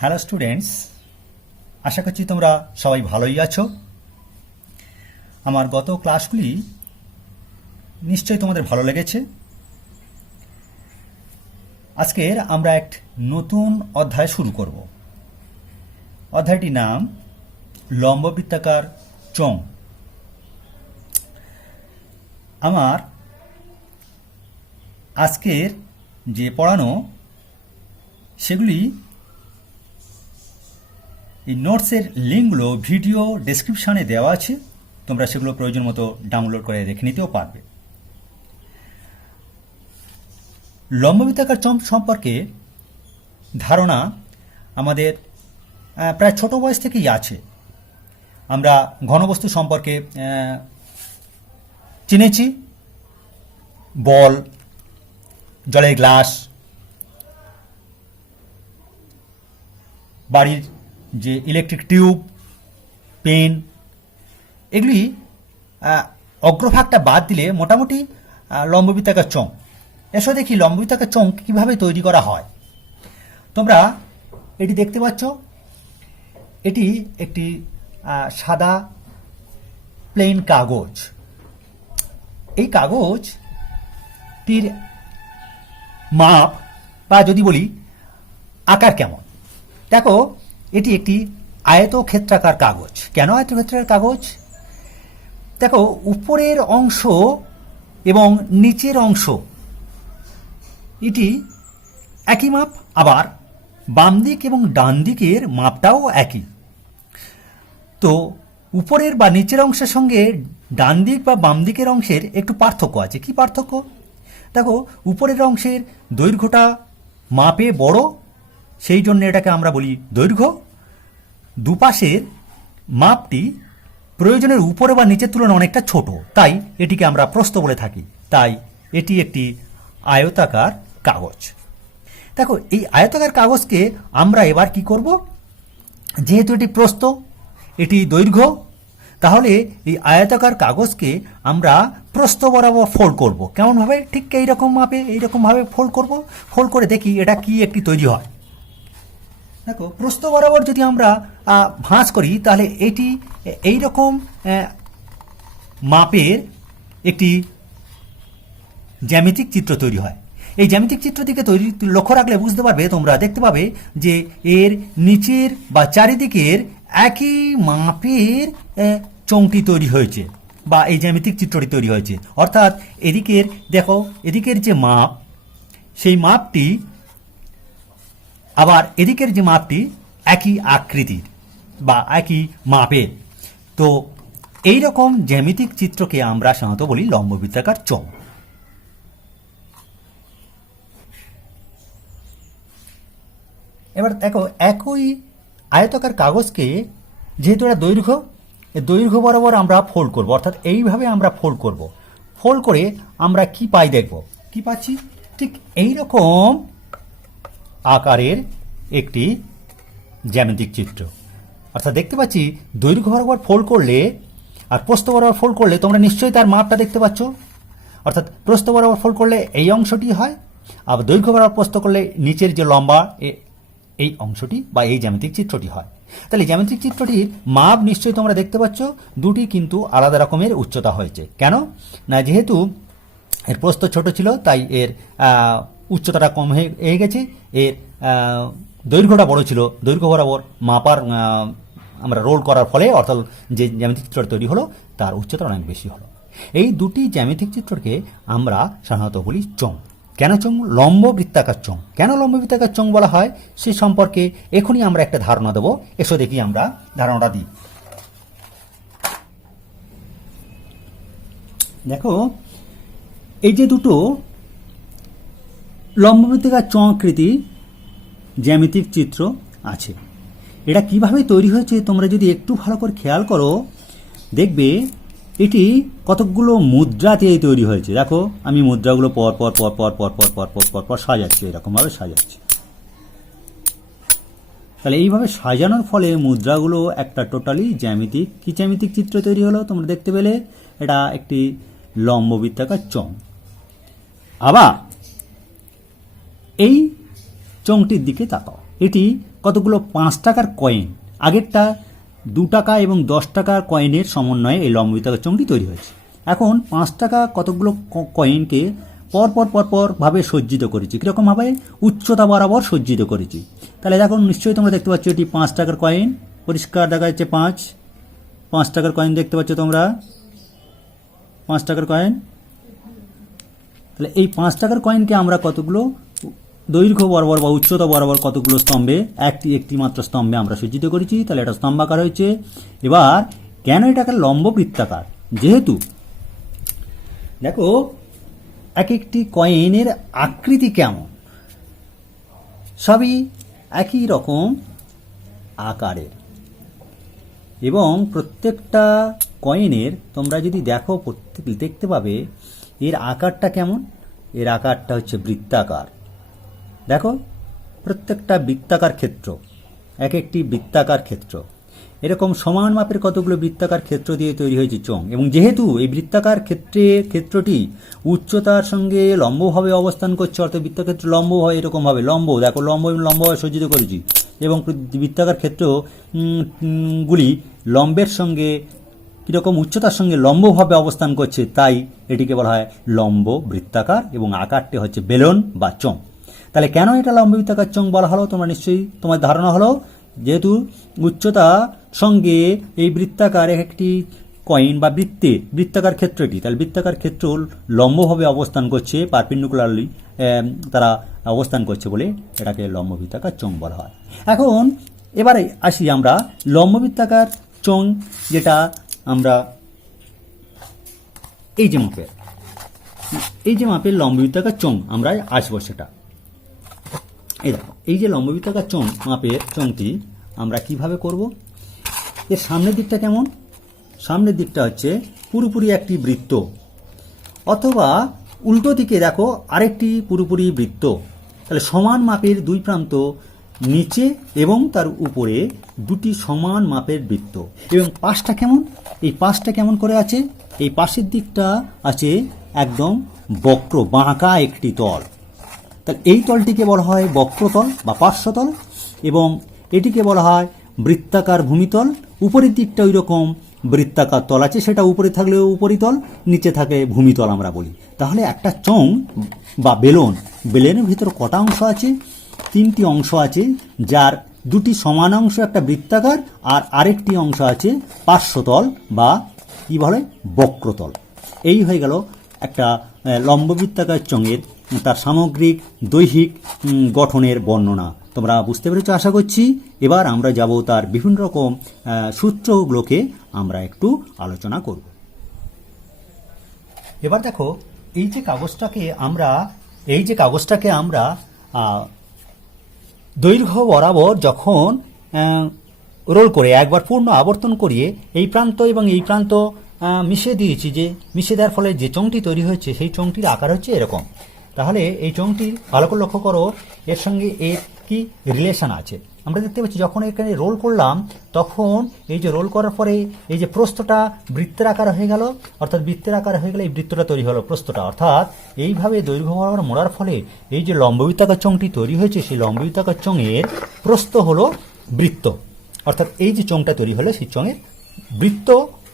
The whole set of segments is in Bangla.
হ্যালো স্টুডেন্টস, আশা করছি তোমরা সবাই ভালোই আছো। আমার গত ক্লাসগুলি নিশ্চয়ই তোমাদের ভালো লেগেছে। আজকের আমরা এক নতুন অধ্যায় শুরু করব। অধ্যায়টির নাম লম্ববৃত্তাকার চোঙ। আমার আজকের যে পড়ানো সেগুলি এই নোটসের লিঙ্কগুলো ভিডিও ডেসক্রিপশানে দেওয়া আছে, তোমরা সেগুলো প্রয়োজন মতো ডাউনলোড করে রেখে নিতেও পারবে। লম্ববৃত্তাকার চোঙ সম্পর্কে ধারণা আমাদের প্রায় ছোট বয়স থেকেই আছে। আমরা ঘনবস্তু সম্পর্কে চিনেছি, বল, জলের গ্লাস, বাড়ির যে ইলেকট্রিক টিউব, পেন, এগুলি অগ্রভাগটা বাদ দিলে মোটামুটি লম্ববৃত্তাকার চোঙ। এসো দেখি লম্ববৃত্তাকার চোঙ কীভাবে তৈরি করা হয়। তোমরা এটি দেখতে পাচ্ছ, এটি একটি সাদা প্লেন কাগজ। এই কাগজটির মাপ বা যদি বলি আকার কেমন, দেখো এটি একটি আয়তক্ষেত্রাকার কাগজ। কেন আয়তক্ষেত্রাকার কাগজ? দেখো উপরের অংশ এবং নিচের অংশ এটি একই মাপ, আবার বাম দিক এবং ডান দিকের মাপটাও একই। তো উপরের বা নিচের অংশের সঙ্গে ডান দিক বা বাম দিকের অংশের একটু পার্থক্য আছে। কি পার্থক্য? দেখো উপরের অংশের দৈর্ঘ্যটা মাপে বড়, সেই জন্য এটাকে আমরা বলি দৈর্ঘ্য। দুপাশের মাপটি প্রয়োজনের উপরে বা নিচের তুলনায় অনেকটা ছোট, তাই এটিকে আমরা প্রস্থ বলে থাকি। তাই এটি একটি আয়তাকার কাগজ। দেখো এই আয়তাকার কাগজকে আমরা এবার কি করব, যেহেতু এটি প্রস্থ, এটি দৈর্ঘ্য, তাহলে এই আয়তাকার কাগজকে আমরা প্রস্থ বরাবর ফোল্ড করব। কেমনভাবে? ঠিক এইরকম মাপে এইরকমভাবে ফোল্ড করব। ফোল্ড করে দেখি এটা কি একটি তৈরি হয়। দেখো প্রস্থ বরাবর যদি আমরা ভাঁজ করি তাহলে এটি এইরকম মাপের একটি জ্যামিতিক চিত্র তৈরি হয়। এই জ্যামিতিক চিত্রটিকে লক্ষ্য রাখলে বুঝতে পারবে, তোমরা দেখতে পাবে যে এর নিচের বা চারিদিকের একই মাপের চোঙটি তৈরি হয়েছে বা এই জ্যামিতিক চিত্রটি তৈরি হয়েছে। অর্থাৎ এদিকের দেখো, এদিকের যে মাপ, সেই মাপটি আবার এদিকের যে মাপটি একই আকৃতির বা একই মাপের। তো এই রকম জ্যামিতিক চিত্রকে আমরা সাধারণত বলি লম্ববৃত্তাকার চোঙ। এবার দেখো একই আয়তাকার কাগজকে যেহেতু এটা দৈর্ঘ্য বরাবর আমরা ফোল্ড করব, অর্থাৎ এইভাবে আমরা ফোল্ড করব। ফোল্ড করে আমরা কি পাই দেখব, কি পাচ্ছি, ঠিক এইরকম আকারের একটি জ্যামিতিক চিত্র। অর্থাৎ দেখতে পাচ্ছি দৈর্ঘ্য বরাবর ফোল্ড করলে আর প্রস্থ বরাবর ফোল্ড করলে তোমরা নিশ্চয়ই তার মাপটা দেখতে পাচ্ছ। অর্থাৎ প্রস্থ বরাবর ফোল্ড করলে এই অংশটি হয়, আর দৈর্ঘ্য বরাবর প্রস্থ করলে নিচের যে লম্বা এই অংশটি বা এই জ্যামিতিক চিত্রটি হয়। তাহলে জ্যামিতিক চিত্রটির মাপ নিশ্চয়ই তোমরা দেখতে পাচ্ছ, দুটি কিন্তু আলাদা রকমের উচ্চতা হয়েছে। কেন না, যেহেতু এর প্রস্থ ছোট ছিল তাই এর উচ্চতাটা কম হয়ে গেছে, এর দৈর্ঘ্যটা বড় ছিল। দৈর্ঘ্য বরাবর মাপার আমরা রোল করার ফলে অর্থাৎ যে জ্যামিতিক চিত্রটা তৈরি হলো তার উচ্চতা অনেক বেশি হলো। এই দুটি জ্যামিতিক চিত্রকে আমরা সাধারণত বলি চোঙ। কেন চোঙ? লম্ববৃত্তাকার চোঙ। কেন লম্ববৃত্তাকার চোঙ বলা হয় সে সম্পর্কে এখনই আমরা একটা ধারণা দেবো। এসো দেখি আমরা ধারণাটা দিই। দেখো এই যে দুটো লম্ববৃত্তাকার চোঙাকৃতি জ্যামিতিক চিত্র আছে, এটা কিভাবে তৈরি হয়েছে তোমরা যদি একটু ভালো করে খেয়াল করো দেখবে এটি কতকগুলো মুদ্রা দিয়ে তৈরি হয়েছে। দেখো আমি মুদ্রাগুলো পর পর পর পর পর পর পর পর পর পর সাজাচ্ছি, এরকমভাবে সাজাচ্ছি। তাহলে এইভাবে সাজানোর ফলে মুদ্রাগুলো একটা টোটালি জ্যামিতিক চিত্র তৈরি হলো। তোমরা দেখতে পেলে এটা একটি লম্ববৃত্তাকার চোঙ। আবার এই চোঙটির দিকে তাকাও, এটি কতগুলো 5 টাকার কয়েন, আগেরটা 2 টাকা এবং 10 টাকার কয়েনের সমন্বয়ে এই লম্ববৃত্তাকার চোঙটি তৈরি হয়েছে। এখন 5 টাকা কতগুলো কয়েনকে পরপর ভাবে সজ্জিত করেছি, কীরকম ভাবে? উচ্চতা বরাবর সজ্জিত করেছি। তাহলে দেখো নিশ্চয়ই তোমরা দেখতে পাচ্ছ এটি 5 টাকার কয়েন, পরিষ্কার দেখা যাচ্ছে 5 টাকার কয়েন দেখতে পাচ্ছ তোমরা, 5 টাকার কয়েন। তাহলে এই 5 টাকার কয়েনকে আমরা কতগুলো দৈর্ঘ্য বরাবর বা উচ্চতা বরাবর কতগুলো স্তম্ভে, একটি মাত্র স্তম্ভে আমরা সজ্জিত করেছি, তাহলে এটা স্তম্ভাকার হয়েছে। এবার কেন এটাকে লম্ব বৃত্তাকার? যেহেতু দেখো এক একটি কয়েনের আকৃতি কেমন, সবই একই রকম আকারের, এবং প্রত্যেকটা কয়েনের তোমরা যদি দেখো দেখতে পাবে এর আকারটা কেমন। এর আকারটা হচ্ছে বৃত্তাকার। দেখো প্রত্যেকটা বৃত্তাকার ক্ষেত্র, এক একটি বৃত্তাকার ক্ষেত্র, এরকম সমান মাপের কতগুলো বৃত্তাকার ক্ষেত্র দিয়ে তৈরি হয়েছে চোঙ। এবং যেহেতু এই বৃত্তাকার ক্ষেত্রটি উচ্চতার সঙ্গে লম্বভাবে অবস্থান করছে, অর্থাৎ বৃত্তক্ষেত্র লম্বভাবে এরকমভাবে লম্ব, দেখো লম্ব এবং লম্বভাবে সজ্জিত করেছি, এবং বৃত্তাকার ক্ষেত্র গুলি লম্বের সঙ্গে কীরকম উচ্চতার সঙ্গে লম্বভাবে অবস্থান করছে, তাই এটিকে বলা হয় লম্ব বৃত্তাকার, এবং আকারটি হচ্ছে বেলন বা চোঙ। তাহলে কেন এটা লম্ব বৃত্তাকার চোঙ বলা হলো? তোমরা নিশ্চয়ই তোমার ধারণা হলো, যেহেতু উচ্চতা সঙ্গে এই বৃত্তাকার একটি কয়েন বা বৃত্তাকার ক্ষেত্রটি, তাহলে বৃত্তাকার ক্ষেত্র লম্বভাবে অবস্থান করছে, পারপেন্ডিকুলারলি তারা অবস্থান করছে বলে এটাকে লম্ব বৃত্তাকার চোঙ বলা হয়। এখন এবারে আসি আমরা লম্ব বৃত্তাকার চোঙ, যেটা আমরা এই যে মাপের লম্ব বৃত্তাকার চোঙ আমরা আসবো সেটা। এই দেখো এই যে লম্ব বৃত্তাকার চোঙ মাপের চোঙটি আমরা কিভাবে করব। এর সামনের দিকটা কেমন? সামনের দিকটা হচ্ছে পুরোপুরি একটি বৃত্ত, অথবা উল্টো দিকে দেখো আরেকটি পুরোপুরি বৃত্ত। তাহলে সমান মাপের দুই প্রান্ত নিচে এবং তার উপরে দুটি সমান মাপের বৃত্ত। এবং পাশটা কেমন? এই পাশটা কেমন করে আছে? এই পাশের দিকটা আছে একদম বক্র বাঁকা একটি তল। তাহলে এই তলটিকে বলা হয় বক্রতল বা পার্শ্বতল, এবং এটিকে বলা হয় বৃত্তাকার ভূমিতল। উপরের দিকটা ওই রকম বৃত্তাকার তল আছে, সেটা উপরে থাকলেও উপরিতল, নিচে থাকে ভূমিতল আমরা বলি। তাহলে একটা চোঙ বা বেলনের ভিতর কটা অংশ আছে? 3টি অংশ আছে, যার দুটি সমান অংশ একটা বৃত্তাকার, আর আরেকটি অংশ আছে পার্শ্বতল বা কি বলে বক্রতল। এই হয়ে গেল একটা লম্ব বৃত্তাকার চোঙের তার সামগ্রিক দৈহিক গঠনের বর্ণনা। তোমরা বুঝতে পেরেছো আশা করছি। এবার আমরা যাব তার বিভিন্ন রকম সূত্রগুলোকে আমরা একটু আলোচনা করব। এবার দেখো এই যে কাগজটাকে আমরা দৈর্ঘ্য বরাবর যখন রোল করে একবার পূর্ণ আবর্তন করিয়ে এই প্রান্ত এবং এই প্রান্ত মিশিয়ে দিয়েছি, যে মিশিয়ে দেওয়ার ফলে যে চোঙটি তৈরি হয়েছে সেই চোঙটির আকার হচ্ছে এরকম। তাহলে এই চোঙটির ভালো করে লক্ষ্য করো, এর সঙ্গে এর কি রিলেশন আছে আমরা দেখতে পাচ্ছি। যখন এখানে রোল করলাম তখন এই যে রোল করার পরে এই যে প্রস্থটা বৃত্তের আকার হয়ে গেল, অর্থাৎ বৃত্তের আকার হয়ে গেলে এই বৃত্তটা তৈরি হলো প্রস্থটা, অর্থাৎ এইভাবে দৈর্ঘ্য বরাবর মোড়ার ফলে এই যে লম্ববৃত্তাকার চোঙটি তৈরি হয়েছে সেই লম্ববৃত্তাকার চোঙের প্রস্থ হলো বৃত্ত, অর্থাৎ এই যে চোঙটা তৈরি হলো সেই চোঙের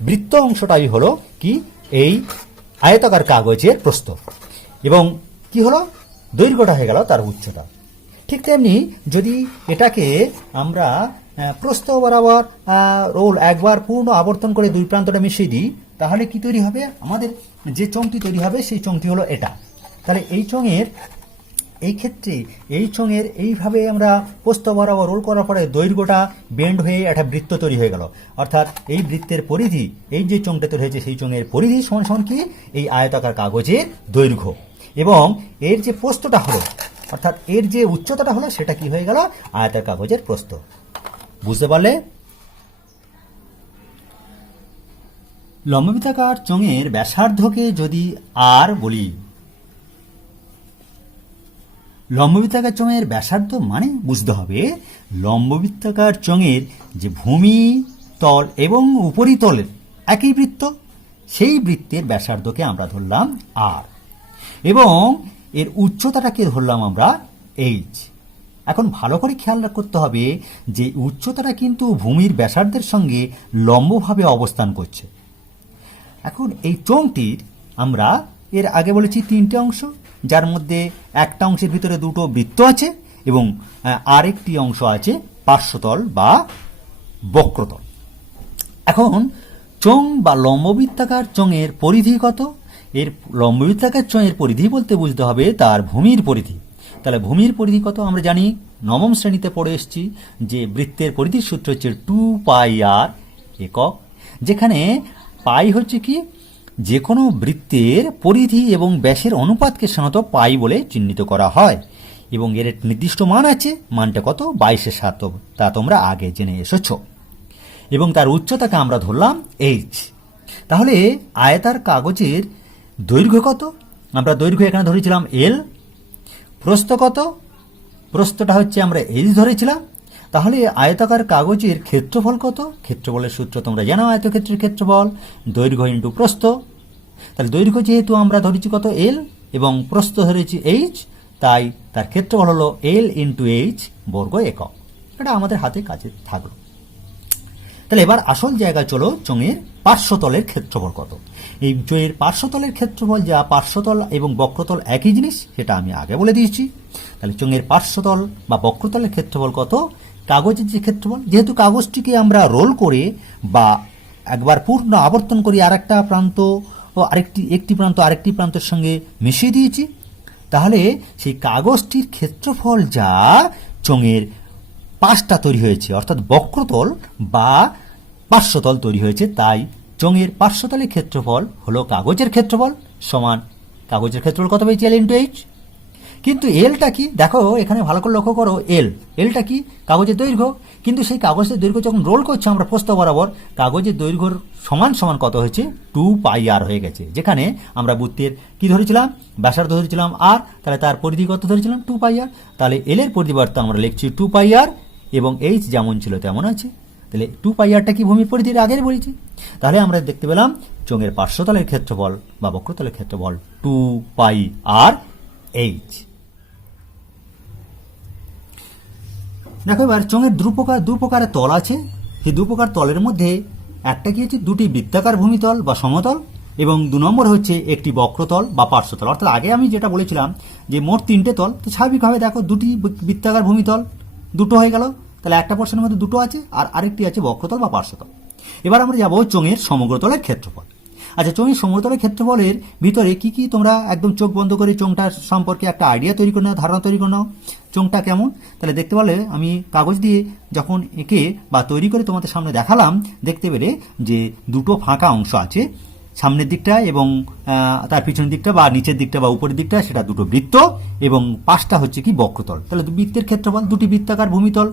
বৃত্ত অংশটাই হলো কি এই আয়তাকার কাগজের প্রস্থ, এবং কি হলো দৈর্ঘ্যটা হয়ে গেল তার উচ্চতা। ঠিক তেমনি যদি এটাকে আমরা প্রস্থ বরাবর রোল একবার পূর্ণ আবর্তন করে দুই প্রান্তটা মিশিয়ে দিই, তাহলে কি তৈরি হবে? আমাদের যে চোঙটি তৈরি হবে সেই চোঙটি হলো এটা। তাহলে এই চোঙের এই ক্ষেত্রে এই চোঙের এইভাবে আমরা প্রস্থ বরাবর রোল করার পরে দৈর্ঘ্যটা বেন্ড হয়ে একটা বৃত্ত তৈরি হয়ে গেল, অর্থাৎ এই বৃত্তের পরিধি, এই যে চোঙটা তৈরি হয়েছে সেই চোঙের পরিধি সমান সমান কি এই আয়তাকার কাগজের দৈর্ঘ্য, এবং এর যে প্রস্থটা হলো অর্থাৎ এর যে উচ্চতাটা হলো সেটা কি হয়ে গেল আয়তাকার কাগজের প্রস্থ। বুঝতে পারলে? লম্ববৃত্তাকার চোঙের ব্যাসার্ধকে যদি আর বলি, লম্ববৃত্তাকার চোঙের ব্যাসার্ধ মানে বুঝতে হবে লম্ববৃত্তাকার চোঙের যে ভূমি তল এবং উপরিতলের একই বৃত্ত, সেই বৃত্তের ব্যাসার্ধকে আমরা ধরলাম আর, এবং এর উচ্চতাটাকে ধরলাম আমরা এইচ। এখন ভালো করে খেয়াল করতে হবে যে উচ্চতাটা কিন্তু ভূমির ব্যাসার্ধের সঙ্গে লম্বভাবে অবস্থান করছে। এখন এই চোঙটির আমরা এর আগে বলেছি তিনটে অংশ, যার মধ্যে একটা অংশের ভিতরে দুটো বৃত্ত আছে এবং আরেকটি অংশ আছে পার্শ্বতল বা বক্রতল। এখন চোঙ বা লম্ববৃত্তাকার চোঙের পরিধি কত? এর লম্ববৃত্তাকার চোঙের পরিধি বলতে বুঝতে হবে তার ভূমির পরিধি। তাহলে ভূমির পরিধি কত আমরা জানি, নবম শ্রেণীতে পড়ে এসেছি যে বৃত্তের পরিধির সূত্র হচ্ছে 2πr একক, যেখানে পাই হচ্ছে কি যে কোনো বৃত্তের পরিধি এবং ব্যাসের অনুপাতকে সাধারণত পাই বলে চিহ্নিত করা হয় এবং এর নির্দিষ্ট মান আছে। মানটা কত? 22/7, তা তোমরা আগে জেনে এসেছো। এবং তার উচ্চতাকে আমরা ধরলাম h। তাহলে আয়তার কাগজের দৈর্ঘ্য কত? আমরা দৈর্ঘ্য এখানে ধরেছিলাম l। প্রস্থ কত? প্রস্থটা হচ্ছে আমরা h ধরেছিলাম। তাহলে আয়তাকার কাগজের ক্ষেত্রফল কত? ক্ষেত্রফলের সূত্র তোমরা জানো, আয়তক্ষেত্রের ক্ষেত্রফল দৈর্ঘ্য ইন্টু প্রস্থ। তাহলে দৈর্ঘ্য যেহেতু আমরা ধরেছি কত? l, এবং প্রস্থ ধরেছি h, তাই তার ক্ষেত্রফল হলো l ইন্টু h বর্গ একক। এটা আমাদের হাতে কাছে থাকলো। তাহলে এবার আসল জায়গায় চলো, চোঙের পার্শ্বতলের ক্ষেত্রফল কত? এই চোঙের পার্শ্বতলের ক্ষেত্রফল যা পার্শ্বতল এবং বক্রতল একই জিনিস, সেটা আমি আগে বলে দিয়েছি। তাহলে চোঙের পার্শ্বতল বা বক্রতলের ক্ষেত্রফল কত? কাগজের যে ক্ষেত্রফল, যেহেতু কাগজটিকে আমরা রোল করে বা একবার পূর্ণ আবর্তন করি আর একটা প্রান্ত ও একটি প্রান্ত আরেকটি প্রান্তের সঙ্গে মিশিয়ে দিয়েছি, তাহলে সেই কাগজটির ক্ষেত্রফল যা চোঙের পাশটা তৈরি হয়েছে, অর্থাৎ বক্রতল বা পার্শ্বতল তৈরি হয়েছে, তাই চোঙের পার্শ্বতলের ক্ষেত্রফল হলো কাগজের ক্ষেত্রফল সমান কাগজের ক্ষেত্রফল কত পেয়েছি? l into h। কিন্তু এলটা কি দেখো, এখানে ভালো করে লক্ষ্য করো, এলটা কি? কাগজের দৈর্ঘ্য। কিন্তু সেই কাগজের দৈর্ঘ্য যখন রোল করছে আমরা প্রস্থ বরাবর, কাগজের দৈর্ঘ্যর সমান সমান কত হয়েছে? 2πr হয়ে গেছে। যেখানে আমরা বৃত্তের কি ধরেছিলাম? ব্যাসার্ধ ধরেছিলাম আর, তাহলে তার পরিধি কত ধরেছিলাম? 2πr। তাহলে এল এর পরিবর্তে আমরা লিখছি 2πr এবং h যেমন ছিল তেমন আছে। তাহলে 2πrটা কি ভূমির পরিধির আগের বলেছি। তাহলে আমরা দেখতে পেলাম চোঙের পার্শ্বতলের ক্ষেত্রফল বা বক্রতলের ক্ষেত্রফল 2πr h। দেখো এবার চোঙের দু প্রকারের তল আছে। সেই দু প্রকার তলের মধ্যে একটা কি হচ্ছে? দুটি বৃত্তাকার ভূমিতল বা সমতল, এবং 2 নম্বর হচ্ছে একটি বক্রতল বা পার্শ্বতল। অর্থাৎ আগে আমি যেটা বলেছিলাম যে মোট 3টে তল, তো স্বাভাবিকভাবে দেখো দুটি বৃত্তাকার ভূমিতল, দুটো হয়ে গেল। তাহলে একটা পোর্শনের মধ্যে দুটো আছে আর আরেকটি আছে বক্রতল বা পার্শ্বতল। এবার আমরা যাবো চোঙের সমগ্রতলের ক্ষেত্রফল। আচ্ছা, চোঙের সমগ্রতলের ক্ষেত্রফলের ভিতরে কি কি তোমরা একদম চোখ বন্ধ করে চোঙটার সম্পর্কে একটা আইডিয়া তৈরি করে নাও, ধারণা তৈরি করে নাও চোঙটা কেমন। তাহলে দেখতে পেলে আমি কাগজ দিয়ে যখন এঁকে বা তৈরি করে তোমাদের সামনে দেখালাম, দেখতে পেলে যে দুটো ফাঁকা অংশ আছে সামনের দিকটা এবং তার পিছনের দিকটা বা নিচের দিকটা বা উপরের দিকটা, সেটা দুটো বৃত্ত এবং পাশটা হচ্ছে কি বক্রতল। তাহলে বৃত্তের ক্ষেত্রফল, দুটি বৃত্তাকার ভূমিতল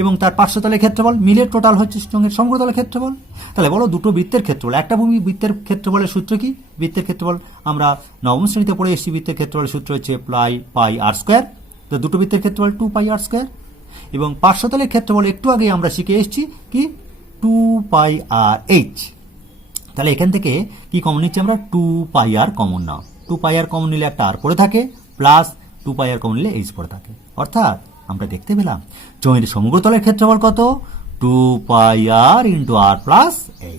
এবং তার পার্শ্বতলের ক্ষেত্রফল মিলে টোটাল হচ্ছে চোঙের সমগ্রতলের ক্ষেত্রফল। তাহলে বলো দুটো বৃত্তের ক্ষেত্রফল, একটা বৃত্তের ক্ষেত্রফলের সূত্র কি? বৃত্তের ক্ষেত্রফল আমরা নবম শ্রেণীতে পড়ে এসেছি। বৃত্তের ক্ষেত্রফলের সূত্র হচ্ছে πr²। তো দুটো বৃত্তের ক্ষেত্রফল 2πr²। এবং পার্শ্বতলের ক্ষেত্রফল একটু আগে আমরা শিখে এসেছি কি? 2πrh। তাহলে এখান থেকে কি কমন নিচ্ছি আমরা? 2πr কমন নাও। 2πr কমন নিলে একটা আর পড়ে থাকে, প্লাস 2πr কমন নিলে h পড়ে থাকে। অর্থাৎ আমরা দেখতে পেলাম চোঙের সমগ্রতলের ক্ষেত্রফল কত? 2πr into r plus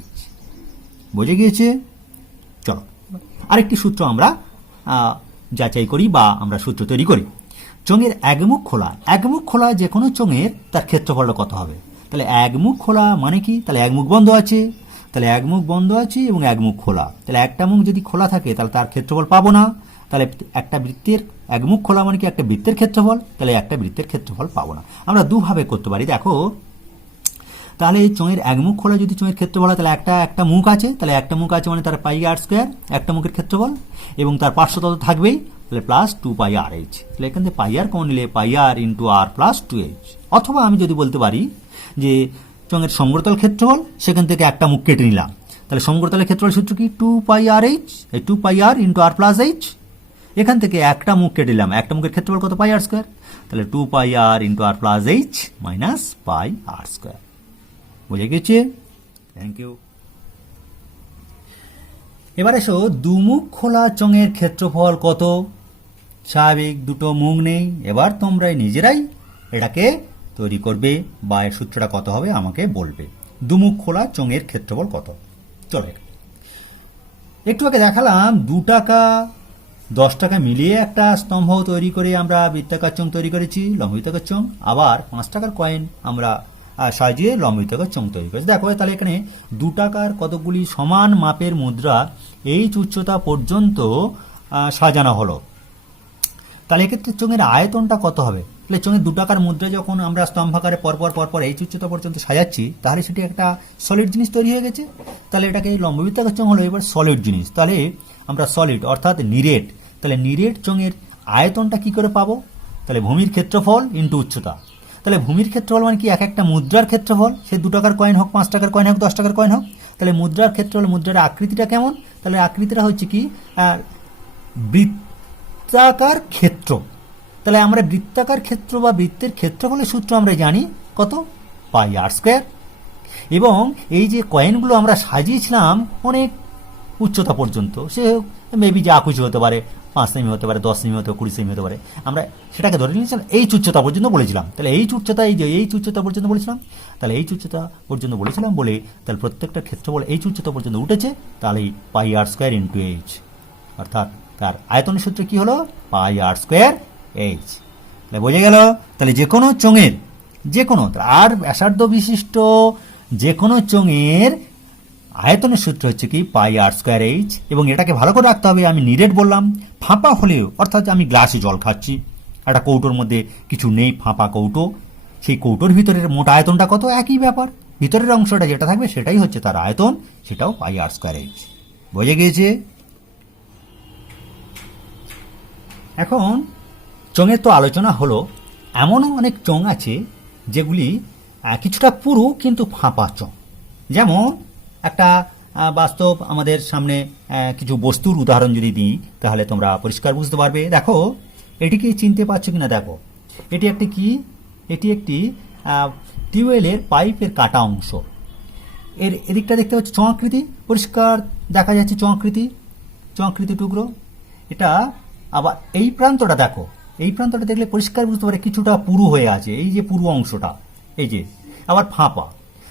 h। বুঝে গিয়েছে? চলো আরেকটি সূত্র আমরা যাচাই করি বা আমরা সূত্র তৈরি করি। চোঙের একমুখ খোলা যে কোনো চোঙের তার ক্ষেত্রফলটা কত হবে? তাহলে একমুখ খোলা মানে কি? তাহলে একমুখ বন্ধ আছে, তাহলে একমুখ বন্ধ আছে এবং একমুখ খোলা। তাহলে একটা মুখ যদি খোলা থাকে তাহলে তার ক্ষেত্রফল পাবো না। তাহলে একটা বৃত্তের একমুখ খোলা মানে কি? একটা বৃত্তের ক্ষেত্রফল। তাহলে একটা বৃত্তের ক্ষেত্রফল পাবো না। আমরা দুভাবে করতে পারি, দেখো। তাহলে এই চোঙের একমুখ খোলা যদি চোঙের ক্ষেত্রফল হয়, তাহলে একটা মুখ আছে, তাহলে একটা মুখ আছে মানে তার πr², একটা মুখের ক্ষেত্রফল, এবং তার পার্শ্বতল থাকবেই, তাহলে প্লাস 2πrh। তাহলে এখান থেকে πr কমন নিলে πr into r plus 2h। অথবা আমি যদি বলতে পারি যে চোঙের সমগ্রতল ক্ষেত্রফল, সেখান থেকে একটা মুখ কেটে নিলাম, তাহলে সমগ্রতলের ক্ষেত্রফল সূত্র কি? 2πrh, এই 2πr into r plus h। এখান থেকে একটা মুখ কেটে নিলাম, একটা মুখের ক্ষেত্রফল কত? πr²। তাহলে 2πr into r plus h minus πr²। বুঝে গেছে? Thank you. এবার এসো দুমুখ খোলা চোঙের ক্ষেত্রফল কত? স্বাভাবিক, দুটো মুখ নেই। এবার তোমরা নিজেরাই এটাকে তৈরি করবে বা এর সূত্রটা কত হবে আমাকে বলবে। দুমুখ খোলা চোঙের ক্ষেত্রফল কত। চলো একটু আগে দেখালাম 2 টাকা 10 টাকা মিলিয়ে একটা স্তম্ভ তৈরি করে আমরা বৃত্তাকার চোঙ তৈরি করেছি, লম্ববৃত্তাকার চোঙ। আবার 5 টাকার কয়েন আমরা সাজিয়ে লম্ববৃত্তাকার চোঙ তৈরি করেছি। দেখো তাহলে এখানে 2 টাকার কতগুলি সমান মাপের মুদ্রা এই উচ্চতা পর্যন্ত সাজানো হলো। তাহলে এক্ষেত্রে চোঙের আয়তনটা কত হবে? তাহলে চোঙের 2 টাকার মুদ্রা যখন আমরা স্তম্ভাকারে পরপর এই উচ্চতা পর্যন্ত সাজাচ্ছি, তাহলে সেটি একটা সলিড জিনিস তৈরি হয়ে গেছে। তাহলে এটাকে লম্ববৃত্তাকার চোঙ হলো এবার সলিড জিনিস। তাহলে আমরা সলিড অর্থাৎ নিরেট, তাহলে নিরেট চোঙের আয়তনটা কি করে পাবো? তাহলে ভূমির ক্ষেত্রফল ইন্টু উচ্চতা। তাহলে ভূমির ক্ষেত্রফল মানে কি? এক একটা মুদ্রার ক্ষেত্রফল, সে 2 টাকার কয়েন হোক, 5 টাকার কয়েন হোক, 10 টাকার কয়েন হোক। তাহলে মুদ্রার ক্ষেত্রফল, মুদ্রার আকৃতিটা কেমন? তাহলে আকৃতিটা হচ্ছে কি বৃত্তাকার ক্ষেত্র। তাহলে আমরা বৃত্তাকার ক্ষেত্র বা বৃত্তের ক্ষেত্রফলের সূত্র আমরা জানি কত? পাই আর স্কোয়ার। এবং এই যে কয়েনগুলো আমরা সাজিয়েছিলাম অনেক উচ্চতা পর্যন্ত, সে মেবি যা খুশি হতে পারে, 5 সেমি হতে পারে, 10 সেমি হতে পারে, 20 সেমি হতে পারে, আমরা সেটাকে ধরে নিয়েছিলাম এই উচ্চতা পর্যন্ত বলেছিলাম। তাহলে এই উচ্চতা, এই যে এই উচ্চতা পর্যন্ত বলেছিলাম, তাহলে এই উচ্চতা পর্যন্ত বলেছিলাম বলে তাহলে প্রত্যেকটা ক্ষেত্রফল এই উচ্চতা পর্যন্ত উঠেছে। তাহলে পাই আর স্কোয়ার ইন্টু এইচ, অর্থাৎ তার আয়তনের সূত্র কি হলো? পাই আর স্কোয়ার এইচ। তাহলে বোঝা গেল? তাহলে যে কোনো চোঙের, যে কোনো আর ব্যাসার্ধ বিশিষ্ট যে কোনো চোঙের আয়তনের সূত্র হচ্ছে কি পাই আর স্কোয়ার এইচ। এবং এটাকে ভালো করে রাখতে হবে, আমি নিরেট বললাম, ফাঁপা হলেও, অর্থাৎ আমি গ্লাসে জল খাচ্ছি, একটা কৌটোর মধ্যে কিছু নেই, ফাঁপা কৌটো, সেই কৌটোর ভিতরের মোট আয়তনটা কত? একই ব্যাপার, ভিতরের অংশটা যেটা থাকবে সেটাই হচ্ছে তার আয়তন, সেটাও পাই আর স্কোয়ার এইচ। বোঝা গিয়েছে? এখন চোঙের তো আলোচনা হলো, এমনও অনেক চোঙ আছে যেগুলি কিছুটা পুরু কিন্তু ফাঁপা চোঙ। যেমন একটা বাস্তব আমাদের সামনে কিছু বস্তুর উদাহরণ যদি দিই তাহলে তোমরা পরিষ্কার বুঝতে পারবে। দেখো এটিকে চিনতে পারছো কিনা দেখো, এটি একটি কি? এটি একটি টিউবওয়েলের পাইপের কাটা অংশ। এর এদিকটা দেখতে পাচ্ছি চোঙাকৃতি, পরিষ্কার দেখা যাচ্ছে চোঙাকৃতি টুকরো। এটা আবার এই প্রান্তটা দেখো, এই প্রান্তটা দেখলে পরিষ্কার বুঝতে পারে কিছুটা পুরু হয়ে আছে, এই যে পুরু অংশটা, এই যে আবার ফাঁপা।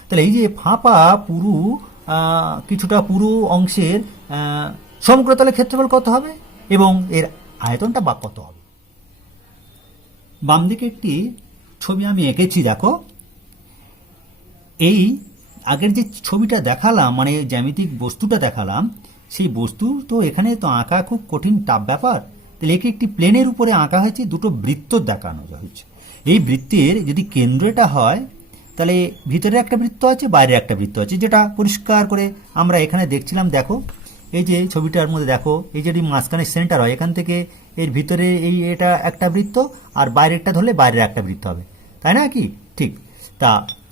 তাহলে এই যে ফাঁপা পুরু কিছুটা পুরু অংশের সমগ্রতলের ক্ষেত্রফল কত হবে এবং এর আয়তনটা বা কত হবে? বাম দিকে একটি ছবি আমি এঁকেছি, দেখো এই আগের যে ছবিটা দেখালাম, মানে জ্যামিতিক বস্তুটা দেখালাম, সেই বস্তু তো এখানে তো আঁকা খুব কঠিন টাফ ব্যাপার। তাহলে একে একটি প্লেনের উপরে আঁকা হয়েছে, দুটো বৃত্ত দেখানো হয়েছে। এই বৃত্তের যদি কেন্দ্রটা হয় তাহলে ভিতরে একটা বৃত্ত আছে, বাইরে একটা বৃত্ত আছে, যেটা পরিষ্কার করে আমরা এখানে দেখছিলাম। দেখো এই যে ছবিটার মধ্যে দেখো, এই যদি মাঝখানে সেন্টার হয়, এখান থেকে এর ভিতরে এই এটা একটা বৃত্ত, আর বাইরেরটা ধরলে বাইরের একটা বৃত্ত হবে, তাই না কি? ঠিক। তা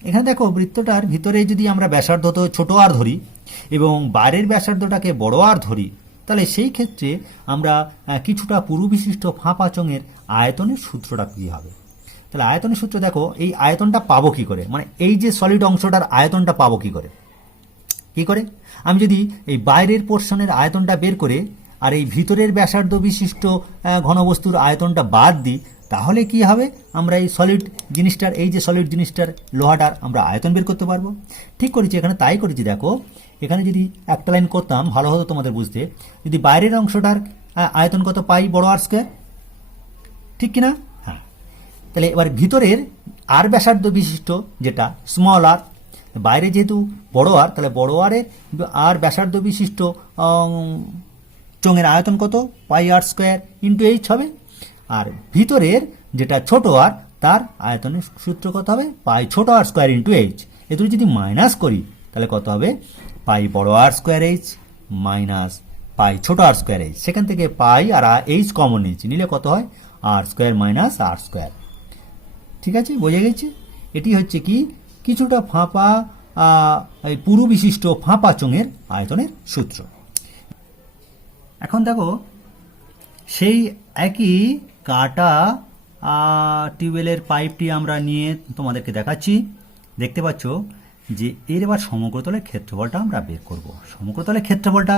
এখানে দেখো বৃত্তটার ভিতরে যদি আমরা ব্যাসার্ধ তো ছোট আর ধরি এবং বাইরের ব্যাসার্ধটাকে বড় আর ধরি, তাহলে সেই ক্ষেত্রে আমরা কিছুটা পুরু বিশিষ্ট ফাঁপা চোঙের আয়তনের সূত্রটা কী হবে? তাহলে আয়তনের সূত্র দেখো, এই আয়তনটা পাবো কি করে, মানে এই যে সলিড অংশটার আয়তনটা পাবো কি করে? আমি যদি এই বাইরের পোর্শনের আয়তনটা বের করে আর এই ভিতরের ব্যাসার্ধ বিশিষ্ট ঘনবস্তুর আয়তনটা বাদ দিই, তাহলে কি হবে? আমরা এই সলিড জিনিসটার, এই যে সলিড জিনিসটার লোহাটার আমরা আয়তন বের করতে পারবো। ঠিক করেছি, এখানে তাই করেছি। দেখো এখানে যদি একটা লাইন করতাম ভালো হতো তোমাদের বুঝতে। যদি বাইরের অংশটার আয়তন কত? পাই বড় আর স্কোয়ার, ঠিক কিনা? হ্যাঁ। তাহলে এবার ভিতরের আর ব্যাসার্ধ বিশিষ্ট যেটা স্মল আর, বাইরে যেহেতু বড় আর, তাহলে বড় আর ব্যাসার্ধ বিশিষ্ট চোঙের আয়তন কত? পাই আর স্কোয়ার ইন্টু এইচ হবে। আর ভিতরের যেটা ছোট আর, তার আয়তনের সূত্র কত হবে? পাই ছোট আর স্কোয়ার ইন্টু এইচ। এ দুটো যদি মাইনাস করি তাহলে কত হবে? পাই বড় আর স্কোয়ার এইচ মাইনাস পাই ছোট আর স্কোয়ার এইচ। সেখান থেকে পাই আর এইচ কমন নিয়েছি, নিলে কত হয়? আর স্কোয়ার মাইনাস আর স্কোয়ার। ঠিক আছে, বোঝা গেছে? এটি হচ্ছে কি কিছুটা ফাঁপা পুরু বিশিষ্ট ফাঁপা চোঙের আয়তনের সূত্র। এখন দেখো সেই একই কাটা টিউবওয়েলের পাইপটি আমরা নিয়ে তোমাদেরকে দেখাচ্ছি। দেখতে পাচ্ছ যে এর এবার সমগ্রতলের ক্ষেত্রফলটা আমরা বের করব। সমগ্রতলের ক্ষেত্রফলটা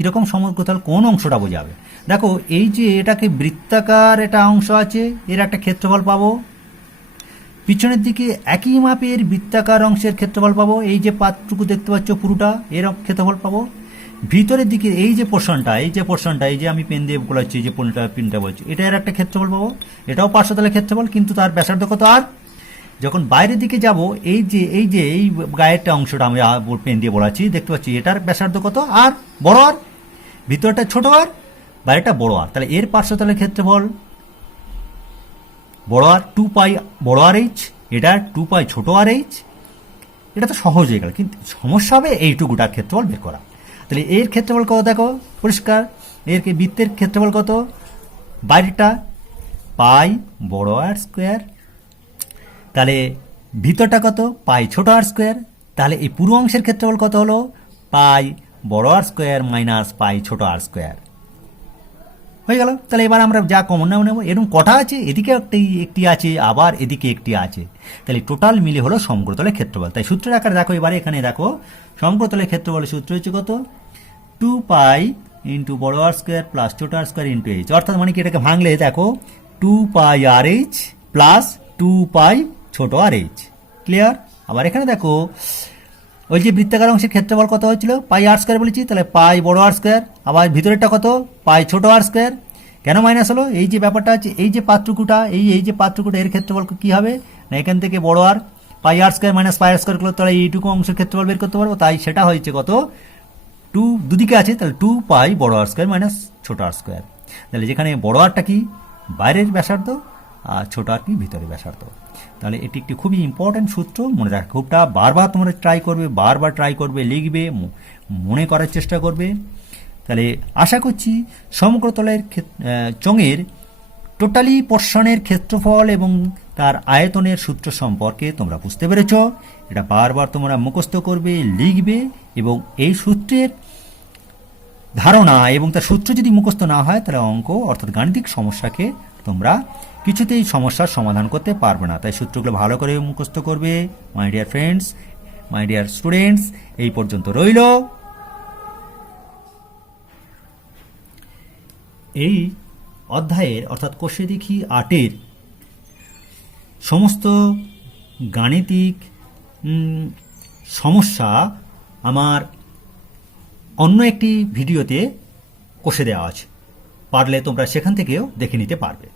কীরকম সমগ্রতল কোন অংশটা বোঝাবে? দেখো এই যে এটাকে বৃত্তাকার এটা অংশ আছে, এর একটা ক্ষেত্রফল পাবো। পিছনের দিকে একই মাপের বৃত্তাকার অংশের ক্ষেত্রফল পাবো, এই যে পাতটুকু দেখতে পাচ্ছ পুরোটা এর ক্ষেত্রফল পাবো। ভিতরের দিকে এই যে পোর্শনটা এই যে আমি পেন দিয়ে বলাচ্ছি, এই যে পিনটা বলছি, এটা এর একটা ক্ষেত্রফল পাবো। এটাও পার্শ্বতলের ক্ষেত্রফল, কিন্তু তার ব্যাসার্ধ কত আর? যখন বাইরের দিকে যাব এই গায়েরটা অংশটা আমি পেন দিয়ে বলাচ্ছি, দেখতে পাচ্ছি এটার ব্যাসার্ধ কত আর? বড় আর। ভিতরটা ছোট আর, বাইরেটা বড় আর। তাহলে এর পার্শ্বতলের ক্ষেত্রফল বড় আর, 2 পাই বড় আর এইচ, এটা 2 পাই ছোট আর এইচ। এটা তো সহজ হয়ে গেল, কিন্তু সমস্যা হবে এইটুকুটার ক্ষেত্রফল বের করা। তাহলে এর ক্ষেত্রফল কত দেখো পরিষ্কার, এর বৃত্তের ক্ষেত্রফল কত? বাইরেটা পাই বড় আর স্কোয়ার, তাহলে ভিতরটা কত? পাই ছোট আর স্কোয়ার। তাহলে এই পুরো অংশের ক্ষেত্রফল কত হলো? পাই বড় আর স্কোয়ার মাইনাস পাই ছোট আর স্কোয়ার। হয়ে গেল। তাহলে এবার আমরা যা কমন নাম নেব, এরকম কটা আছে? এদিকে একটি আছে, আবার এদিকে একটি আছে। তাহলে টোটাল মিলে হলো সমগ্রতলের ক্ষেত্রফল। তাই সূত্রের আকারে দেখো, এবারে এখানে দেখো সমগ্রতলের ক্ষেত্রফলের সূত্র হচ্ছে কত? 2 পাই ইন্টু বড় আর স্কোয়ার প্লাস ছোট আর স্কোয়ার ইন্টু এইচ। অর্থাৎ মানে কি, এটাকে ভাঙলে দেখো 2 পাই আর এইচ প্লাস 2 পাই ছোট আর এইচ। ক্লিয়ার? আবার এখানে দেখো ওই যে বৃত্তাকার অংশের ক্ষেত্রফল কত হয়েছিল? পাই আর স্কোয়ার বলেছি, তাহলে পাই বড় আর স্কোয়ার। আবার ভিতরেরটা কত? পাই ছোট আর স্কোয়ার। কেন মাইনাস হলো? এই যে ব্যাপারটা আছে, এই যে পাত্রকুটা, এই যে পাত্রকুটা, এর ক্ষেত্রফল কি হবে না, এখান থেকে বড় আর পাই আর স্কোয়ার মাইনাস পাই আর স্কোয়ার করলে তাহলে এইটুকু অংশের ক্ষেত্রফল বের করতে পারবো। তাই সেটা হয়েছে কত? 2, দুদিকে আছে, তাহলে 2 পাই বড় আর স্কোয়ার মাইনাস ছোট আর স্কোয়ার। তাহলে যেখানে বড় আরটা কি? বাইরের ব্যাসার্ধ, আর ছোট আর কি? ভিতরের ব্যাসার্ধ। তাহলে এটি একটি খুবই ইম্পর্ট্যান্ট সূত্র, মনে রাখা খুবটা বারবার তোমরা ট্রাই করবে, লিখবে, মনে করার চেষ্টা করবে। তাহলে আশা করছি সমগ্রতলের চোঙের টোটালি পোর্শনের ক্ষেত্রফল এবং তার আয়তনের সূত্র সম্পর্কে তোমরা বুঝতে পেরেছ। এটা বারবার তোমরা মুখস্থ করবে, লিখবে, এবং এই সূত্রের ধারণা এবং তার সূত্র যদি মুখস্থ না হয়, তাহলে অঙ্ক অর্থাৎ গাণিতিক সমস্যাকে তোমরা কিছুতেই সমস্যার সমাধান করতে পারবে না। তাই সূত্রগুলো ভালো করে মুখস্থ করবে। My dear friends, my dear students, এই পর্যন্ত রইল। এই অধ্যায়ের অর্থাৎ কোষে দেখি 8-এর সমস্ত গাণিতিক সমস্যা আমার অন্য একটি ভিডিওতে কষে দেওয়া আছে, পারলে তোমরা সেখান থেকেও দেখে নিতে পারবে।